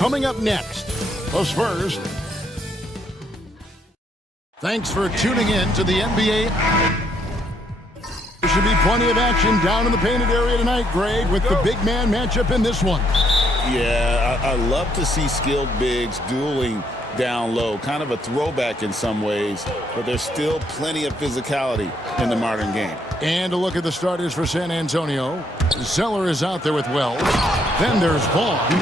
coming up next. The Spurs. Thanks for tuning in to the NBA. There should be plenty of action down in the painted area tonight, Greg, with the big man matchup in this one. Yeah, I love to see skilled bigs dueling down low. Kind of a throwback in some ways, but there's still plenty of physicality in the modern game. And a look at the starters for San Antonio. Zeller is out there with Wells. Then there's Vaughn.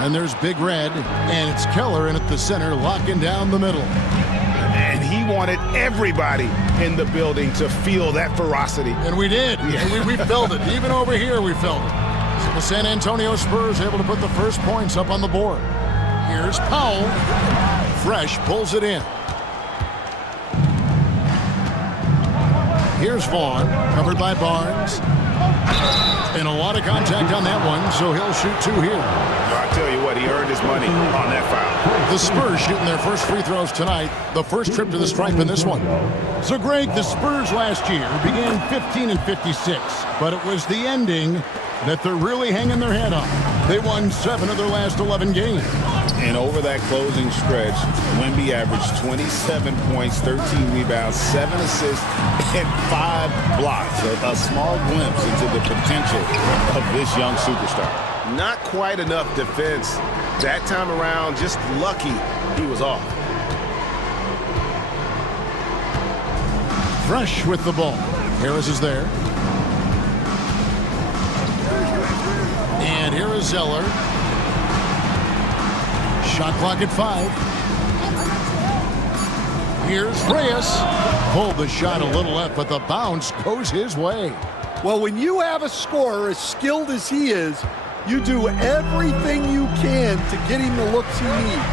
And there's Big Red. And it's Keller in at the center, locking down the middle. And he wanted everybody in the building to feel that ferocity. And we did. Yeah. We felt it. Even over here, we felt it. So the San Antonio Spurs able to put the first points up on the board. Here's Powell. Fresh pulls it in. Here's Vaughn, covered by Barnes. And a lot of contact on that one, so he'll shoot two here. I tell you what, he earned his money on that foul. The Spurs shooting their first free throws tonight. The first trip to the stripe in this one. So, Greg, the Spurs last year began 15-56, but it was the ending that they're really hanging their head on. They won 7 of their last 11 games. And over that closing stretch, Wemby averaged 27 points, 13 rebounds, 7 assists, and 5 blocks. A small glimpse into the potential of this young superstar. Not quite enough defense that time around. Just lucky he was off. Fresh with the ball. Harris is there. And here is Zeller. Shot clock at 5. Here's Reyes. Pulled the shot a little left, but the bounce goes his way. Well, when you have a scorer as skilled as he is, you do everything you can to get him the looks he needs.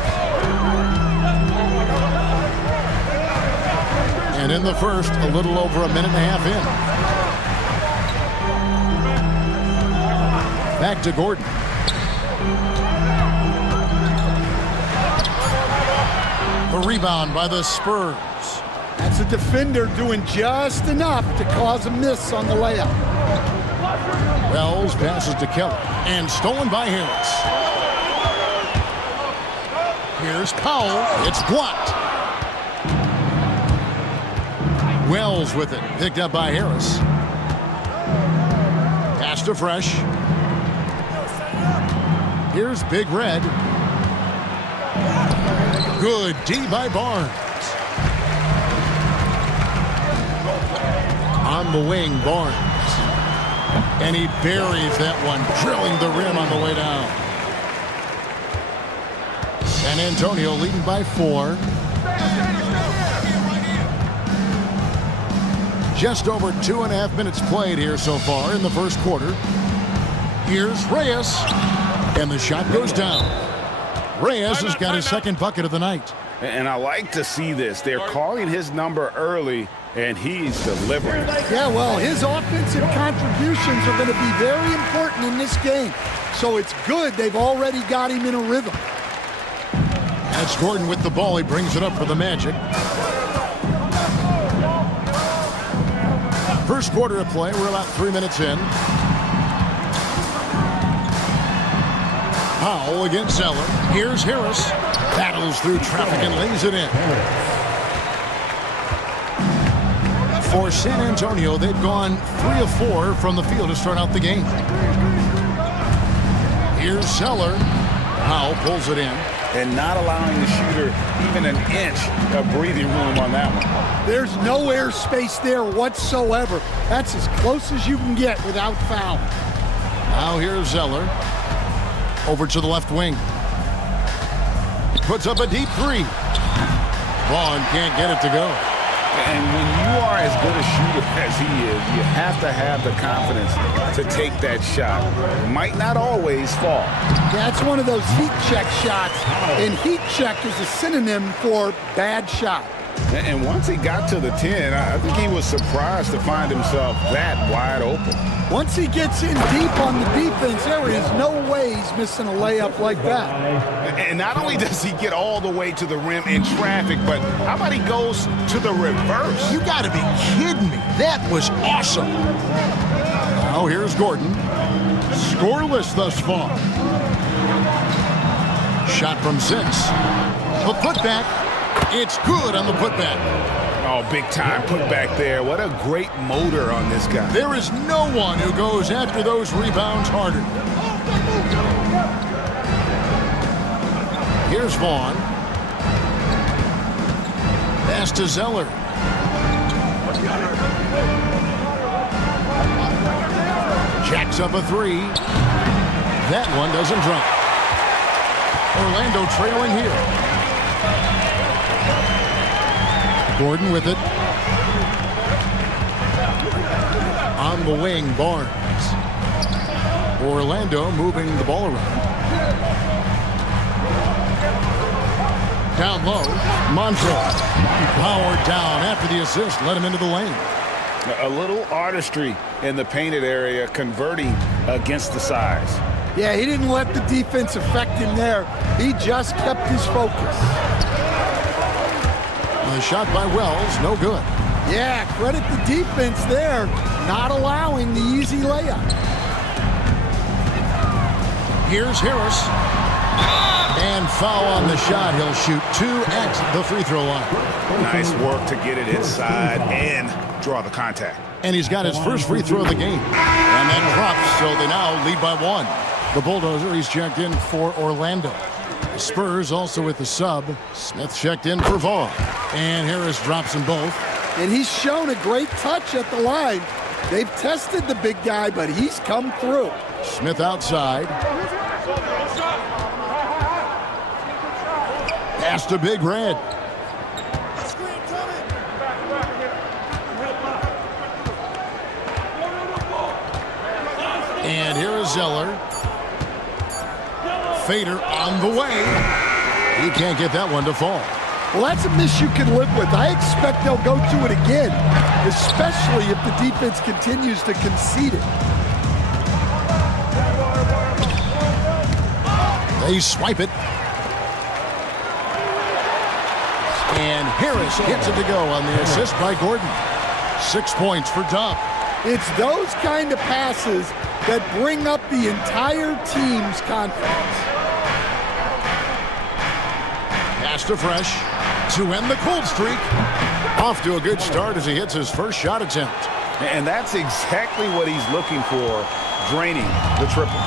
And in the first, a little over a minute and a half in. Back to Gordon. The rebound by the Spurs. That's a defender doing just enough to cause a miss on the layup. Wells passes to Keller. And stolen by Harris. Here's Powell. It's blocked. Wells with it. Picked up by Harris. Pass to Fresh. Here's Big Red. Good D by Barnes. On the wing, Barnes. And he buries that one, drilling the rim on the way down. San Antonio leading by 4. Just over 2.5 minutes played here so far in the first quarter. Here's Reyes. And the shot goes down. Reyes has got his second bucket of the night. And I like to see this. They're calling his number early, and he's delivering. Yeah, well, his offensive contributions are going to be very important in this game. So it's good they've already got him in a rhythm. That's Gordon with the ball. He brings it up for the Magic. First quarter of play. We're about 3 minutes in. Powell against Zeller. Here's Harris. Battles through traffic and lays it in. For San Antonio, they've gone 3 of 4 from the field to start out the game. Here's Zeller. Powell pulls it in. And not allowing the shooter even an inch of breathing room on that one. There's no air space there whatsoever. That's as close as you can get without foul. Now here's Zeller. Over to the left wing. Puts up a deep 3. Vaughn can't get it to go. And when you are as good a shooter as he is, you have to have the confidence to take that shot. It might not always fall. That's one of those heat check shots, and heat check is a synonym for bad shot. And once he got to the 10, I think he was surprised to find himself that wide open. Once he gets in deep on the defense, there is no way he's missing a layup like that. And not only does he get all the way to the rim in traffic, but how about he goes to the reverse? You got to be kidding me. That was awesome. Now here's Gordon. Scoreless thus far. Shot from 6. The putback. It's good on the putback. Oh, big time putback there. What a great motor on this guy. There is no one who goes after those rebounds harder. Here's Vaughn. Pass to Zeller. Jacks up a 3. That one doesn't drop. Orlando trailing here. Gordon with it. On the wing, Barnes. Orlando moving the ball around. Down low, Montrose. Powered down after the assist. Let him into the lane. A little artistry in the painted area, converting against the size. Yeah, he didn't let the defense affect him there. He just kept his focus. A shot by Wells, no good. Yeah, credit the defense there, not allowing the easy layup. Here's Harris. And foul on the shot. He'll shoot 2 at the free throw line. Nice work to get it inside and draw the contact. And he's got his first free throw of the game. And that drops, so they now lead by 1. The Bulldozer, he's checked in for Orlando. The Spurs also with the sub. Smith checked in for Vaughn. And Harris drops them both. And he's shown a great touch at the line. They've tested the big guy, but he's come through. Smith outside. Pass to Big Red. And here is Zeller. Fader on the way. He can't get that one to fall. Well, that's a miss you can live with. I expect they'll go to it again, especially if the defense continues to concede it. They swipe it. And Harris gets it to go on the assist by Gordon. 6 points for Dub. It's those kind of passes that bring up the entire team's confidence. Pass to Fresh to end the cold streak. Off to a good start as he hits his first shot attempt. And that's exactly what he's looking for, draining the triple.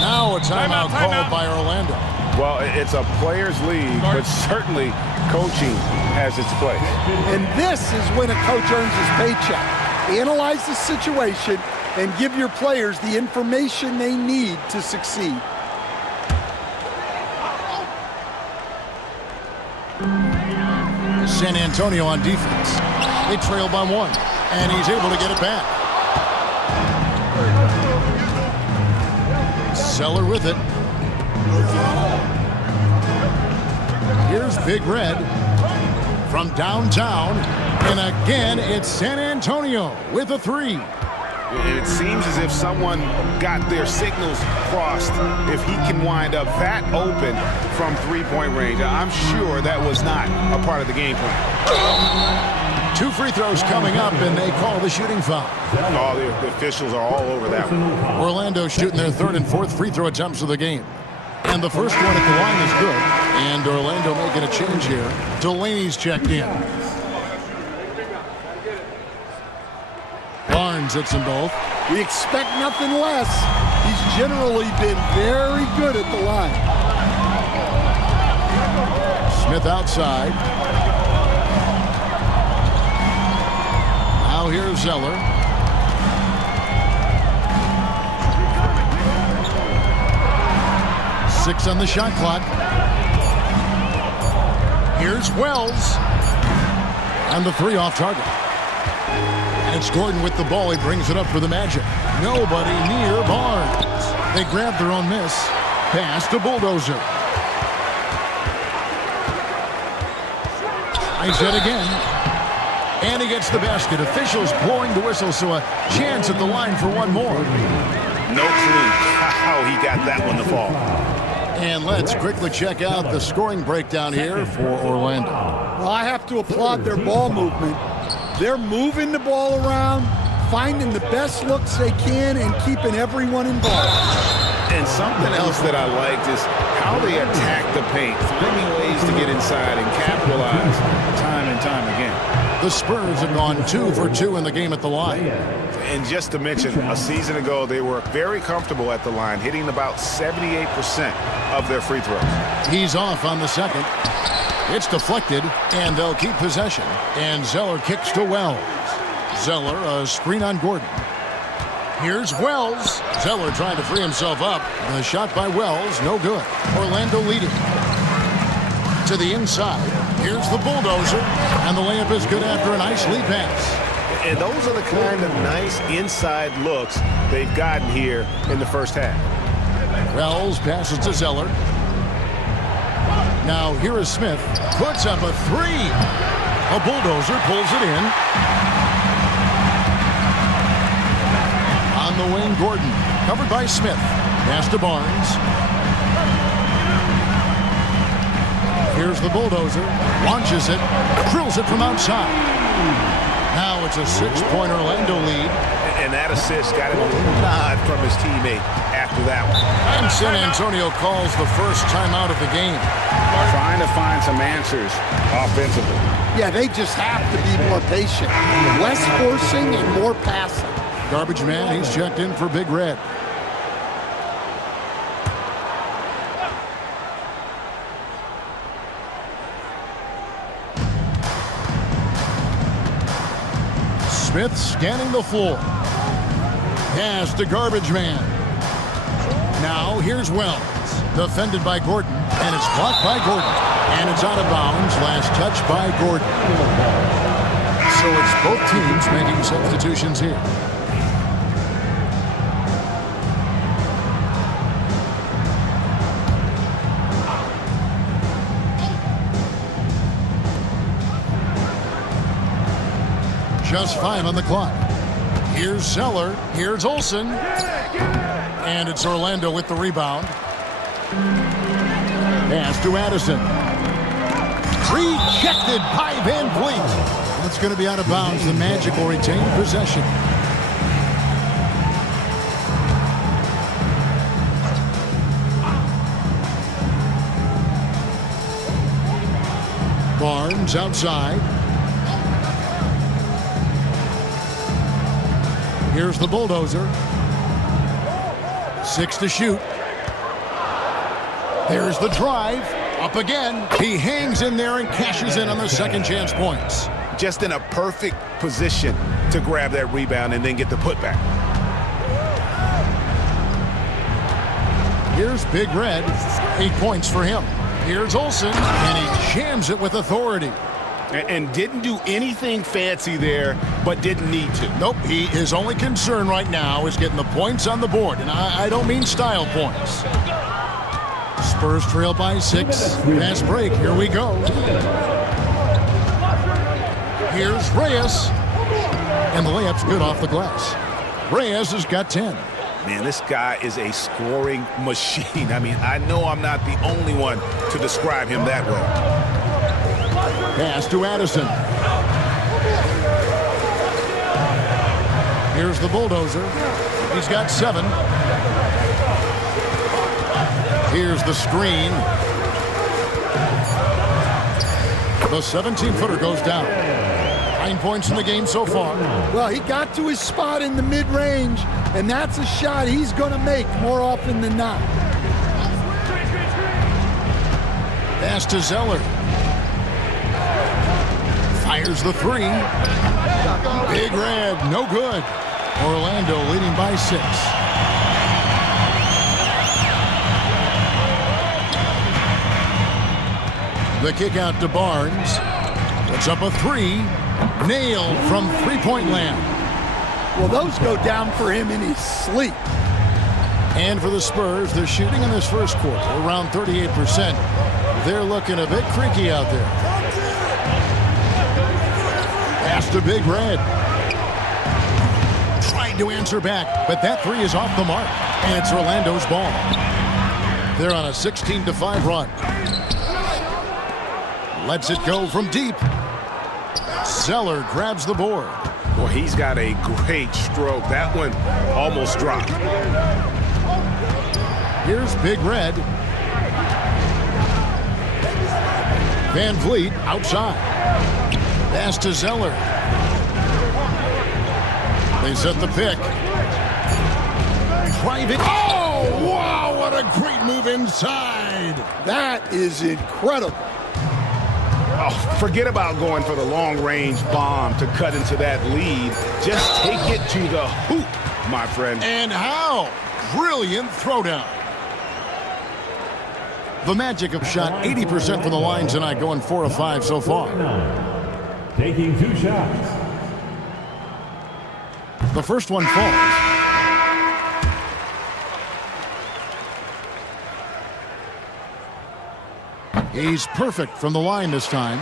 Now a timeout called by Orlando. Well, it's a players' league, but certainly coaching has its place. And this is when a coach earns his paycheck. Analyze the situation and give your players the information they need to succeed. San Antonio on defense. They trail by 1, and he's able to get it back. Zeller with it. Here's Big Red from downtown. And again, it's San Antonio with a 3. It seems as if someone got their signals crossed. If he can wind up that open from three-point range, I'm sure that was not a part of the game plan. 2 free throws coming up, and they call the shooting foul. Oh, the officials are all over that one. Orlando shooting their 3rd and 4th free throw attempts of the game. And the first one at the line is good. And Orlando making a change here. Delaney's checked in. Barnes hits them both. We expect nothing less. He's generally been very good at the line. Smith outside. Now here's Zeller. Six on the shot clock. Here's Wells. And the 3 off target. And it's Gordon with the ball. He brings it up for the Magic. Nobody near Barnes. They grab their own miss. Pass to Bulldozer. Tries it again. And he gets the basket. Officials blowing the whistle, so a chance at the line for one more. No clue how he got that one to fall. And let's quickly check out the scoring breakdown here for Orlando. Well, I have to applaud their ball movement. They're moving the ball around, finding the best looks they can, and keeping everyone involved. And something else that I liked is how they attack the paint, finding ways to get inside and capitalize time and time again. The Spurs have gone 2 for 2 in the game at the line. And just to mention, a season ago, they were very comfortable at the line, hitting about 78% of their free throws. He's off on the second. It's deflected, and they'll keep possession. And Zeller kicks to Wells. Zeller, a screen on Gordon. Here's Wells. Zeller trying to free himself up. The shot by Wells, no good. Orlando leading. To the inside. Here's the bulldozer. And the layup is good after a nice lead pass. And those are the kind of nice inside looks they've gotten here in the first half. Wells passes to Zeller. Now here is Smith. Puts up a three. A bulldozer pulls it in. On the wing, Gordon. Covered by Smith. Pass to Barnes. Here's the bulldozer. Launches it. Drills it from outside. Now it's a 6-point Orlando lead. And that assist got him a little nod from his teammate after that one. And San Antonio calls the first timeout of the game. Trying to find some answers offensively. Yeah, they just have to be more patient. Less forcing and more passing. Garbage man, he's checked in for Big Red. Smith scanning the floor. Pass to Garbage Man. Now here's Wells. Defended by Gordon. And it's blocked by Gordon. And it's out of bounds. Last touch by Gordon. So it's both teams making substitutions here. Just 5 on the clock. Here's Zeller. Here's Olsen. And it's Orlando with the rebound. Pass to Addison. Rejected by Van Vliet. That's going to be out of bounds. The Magic will retain possession. Barnes outside. Here's the bulldozer. 6 to shoot. There's the drive. Up again. He hangs in there and cashes in on the second chance points. Just in a perfect position to grab that rebound and then get the putback. Here's Big Red. 8 points for him. Here's Olsen. And he jams it with authority. And didn't do anything fancy there, but didn't need to. Nope, his only concern right now is getting the points on the board. And I don't mean style points. Spurs trail by 6. Fast break, here we go. Here's Reyes. And the layup's good off the glass. Reyes has got 10. Man, this guy is a scoring machine. I mean, I know I'm not the only one to describe him that way. Pass to Addison. Here's the bulldozer. He's got 7. Here's the screen. The 17-footer goes down. 9 points in the game so far. Well, he got to his spot in the mid-range, and that's a shot he's going to make more often than not. Pass to Zeller. Fires the 3. Big Red, no good. Orlando leading by 6. The kick out to Barnes. Puts up a 3. Nailed from three-point land. Well, those go down for him in his sleep. And for the Spurs, they're shooting in this first quarter around 38%. They're looking a bit creaky out there. Pass to Big Red. Trying to answer back, but that 3 is off the mark. And it's Orlando's ball. They're on a 16-5 run. Lets it go from deep. Zeller grabs the board. Boy, he's got a great stroke. That one almost dropped. Here's Big Red. Van Vliet outside. Pass to Zeller. They set the pick. Private. Oh, wow, what a great move inside. That is incredible. Oh, forget about going for the long-range bomb to cut into that lead. Just take it to the hoop, my friend. And how? Brilliant throwdown. The Magic have shot 80% from the line tonight, going 4 of 5 so far. Taking 2 shots. The first one falls. He's perfect from the line this time.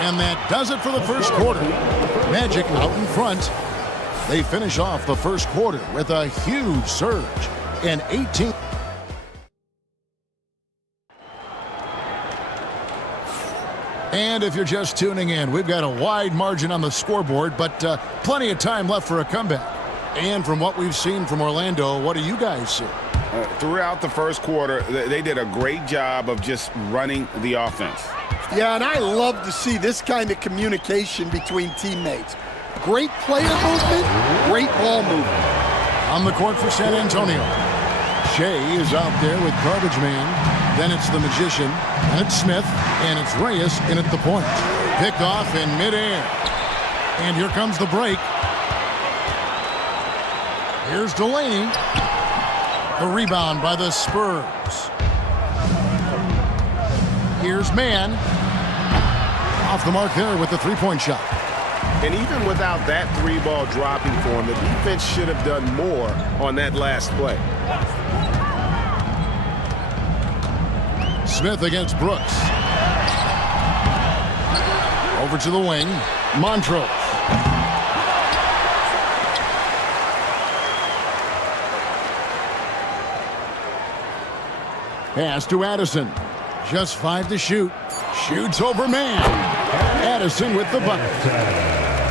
And that does it for the first quarter. Magic out in front. They finish off the first quarter with a huge surge. An 18. And if you're just tuning in, we've got a wide margin on the scoreboard, but plenty of time left for a comeback. And from what we've seen from Orlando, what do you guys see? Throughout the first quarter, they did a great job of just running the offense. Yeah, and I love to see this kind of communication between teammates. Great player movement, great ball movement. On the court for San Antonio. Shea is out there with Garbage Man. Then it's the Magician, and it's Smith, and it's Reyes in at the point. Picked off in midair. And here comes the break. Here's Delaney. The rebound by the Spurs. Here's Mann. Off the mark there with the three-point shot. And even without that 3-ball dropping for him, the defense should have done more on that last play. Smith against Brooks. Over to the wing. Montrose. Pass to Addison. Just 5 to shoot. Shoots over man. Addison with the bucket.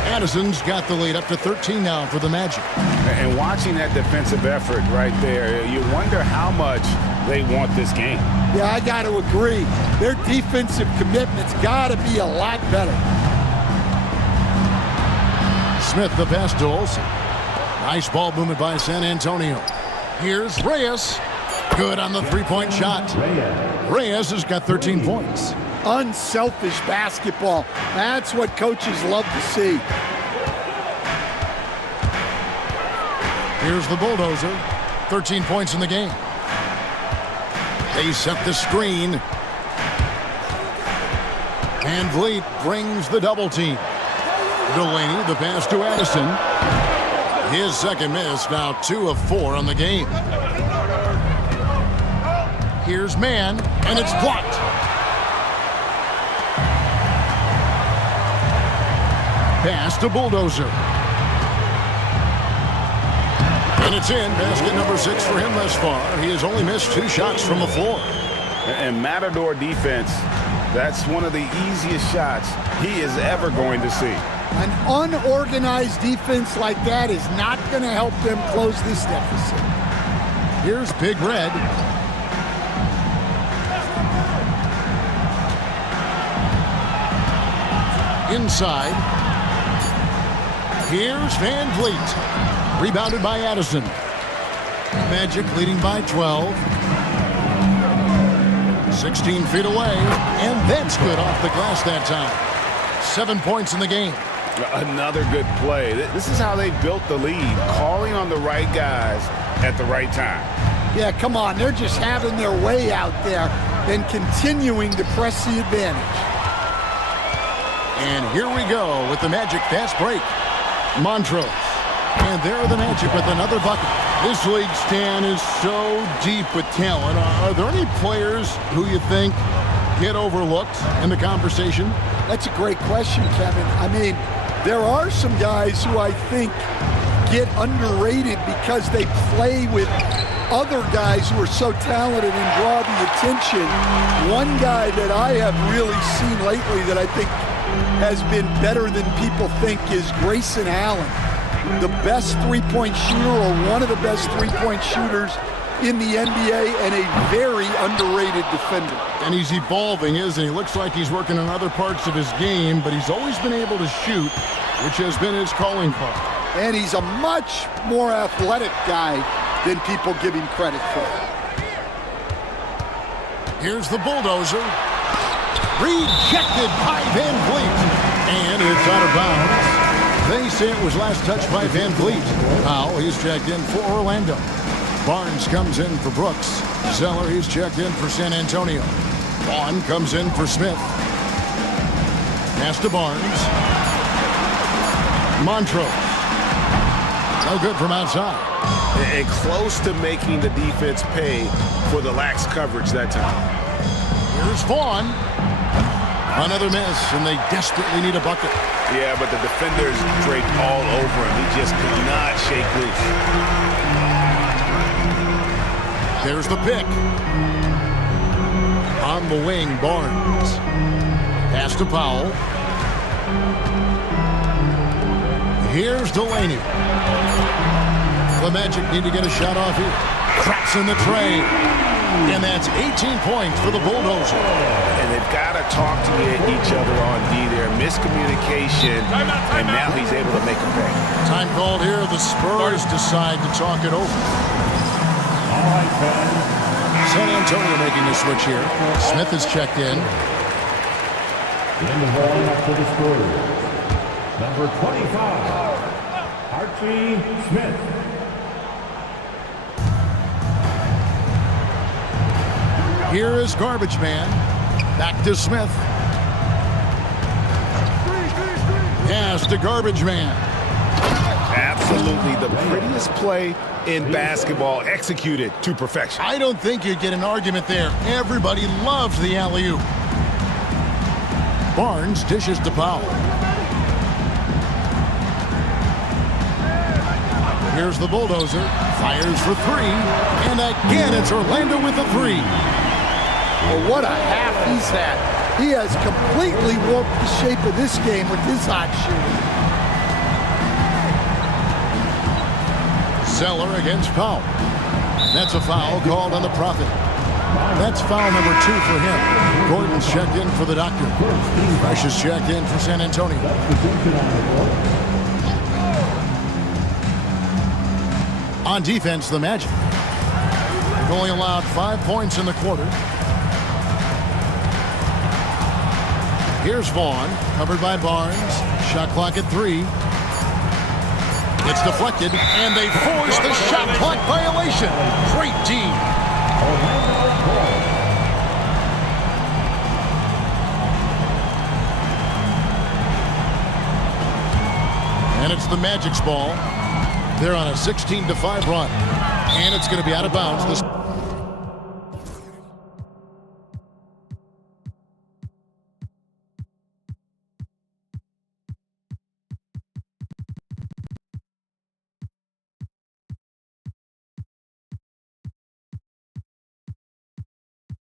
Addison's got the lead up to 13 now for the Magic. And watching that defensive effort right there, you wonder how much they want this game. Yeah, I got to agree. Their defensive commitment's got to be a lot better. Smith the pass to Olsen. Nice ball movement by San Antonio. Here's Reyes. Good on the three-point shot. Reyes has got 13 points. Unselfish basketball. That's what coaches love to see. Here's the bulldozer. 13 points in the game. They set the screen. Van Vliet brings the double team. Delaney, the pass to Addison. His second miss, now 2 of 4 on the game. Here's Mann, and it's blocked. Pass to Bulldozer. And it's in. Basket number 6 for him thus far. He has only missed 2 shots from the floor. And Matador defense, that's one of the easiest shots he is ever going to see. An unorganized defense like that is not going to help them close this deficit. Here's Big Red. Inside. Here's Van Vliet. Rebounded by Addison. Magic leading by 12. 16 feet away. And that's good off the glass that time. 7 points in the game. Another good play. This is how they built the lead, calling on the right guys at the right time. Yeah, come on. They're just having their way out there and continuing to press the advantage. And here we go with the Magic fast break. Montrose. And there are the Magic with another bucket. This league, Stan, is so deep with talent. Are there any players who you think get overlooked in the conversation? That's a great question, Kevin. I mean, there are some guys who I think get underrated because they play with other guys who are so talented and draw the attention. One guy that I have really seen lately that I think has been better than people think is Grayson Allen. the best three-point shooter or one of the best three-point shooters in the NBA and a very underrated defender. And he's evolving, isn't he? Looks like he's working on other parts of his game, but he's always been able to shoot, which has been his calling card. And he's a much more athletic guy than people give him credit for. Here's the bulldozer. Rejected by Van Vliet. And it's out of bounds. They say it was last touched by Van Vliet. Powell, he's checked in for Orlando. Barnes comes in for Brooks. Zeller, he's checked in for San Antonio. Vaughn comes in for Smith. Pass to Barnes. Montrose. No good from outside. And close to making the defense pay for the lax coverage that time. Here's Vaughn. Another miss, and they desperately need a bucket. Yeah, but the defenders draped all over him. He just could not shake loose. There's the pick. On the wing, Barnes. Pass to Powell. Here's Delaney. The Magic need to get a shot off here. Traps in the tray. And that's 18 points for the Bulldozer. And they've got to talk to each other on D there. Miscommunication, and now he's able to make a pay. Time called here. The Spurs decide to talk it over. All right, fans. San Antonio making the switch here. Smith is checked in. In the ball up for the Spurs. Number 25, Archie Smith. Here is Garbage Man. Back to Smith. Pass to Garbage Man. Absolutely the prettiest play in basketball, executed to perfection. I don't think you'd get an argument there. Everybody loves the alley-oop. Barnes dishes to Powell. Here's the Bulldozer. Fires for three. And again, it's Orlando with a three. Well, what a half he's had. He has completely warped the shape of this game with his hot shooting. Zeller against Powell. That's a foul called on the Prophet. That's foul number 2 for him. Gordon's checked in for the Doctor. Fresh is checked in for San Antonio. On defense, the Magic. They've only allowed 5 points in the quarter. Here's Vaughn, covered by Barnes. Shot clock at 3. It's deflected, and they force the shot clock violation. Great team. And it's the Magic's ball. They're on a 16-5 run. And it's going to be out of bounds.